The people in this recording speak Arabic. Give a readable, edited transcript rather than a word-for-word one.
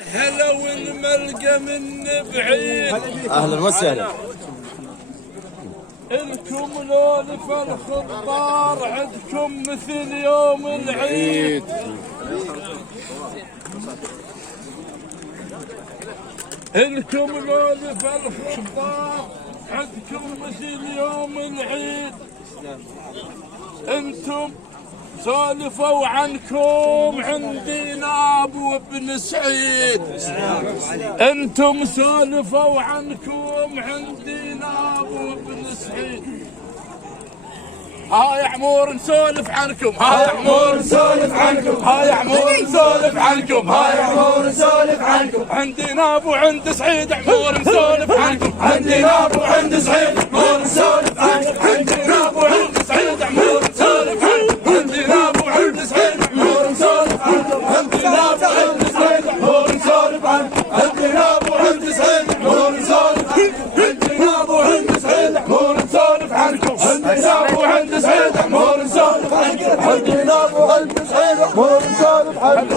هلا والملقى من بعيد. اهلا وسهلا. الكم لولف الخضار عندكم مثل يوم العيد. الكم لولف الخضار عندكم مثل يوم العيد. انتم سولفوا عنكم عندنا ابو بن سعيد. انتم سولفوا عنكم عندنا ابو بن سعيد. ها يا عمور نسولف عنكم، ها يا عمور نسولف عنكم، ها يا عمور نسولف عنكم، ها يا عمور نسولف عنكم. عندنا ابو عند سعيد عمور نسولف عنكم، عندنا ابو عند سعيد عمور نسولف عنكم، عندنا ابو عند سعيد عمور نسولف عنكم، عندنا ابو عند سعيد عمور نسولف عنكم، عندنا ابو عند سعيد عمور نسولف عنكم، عندنا ابو عند سعيد عمور نسولف عنكم، عندنا ابو عند سعيد عمور نسولف عنكم، عندنا ابو عند سعيد عمور نسولف عنكم، عندنا ابو عند سعيد عمور نسولف عنكم.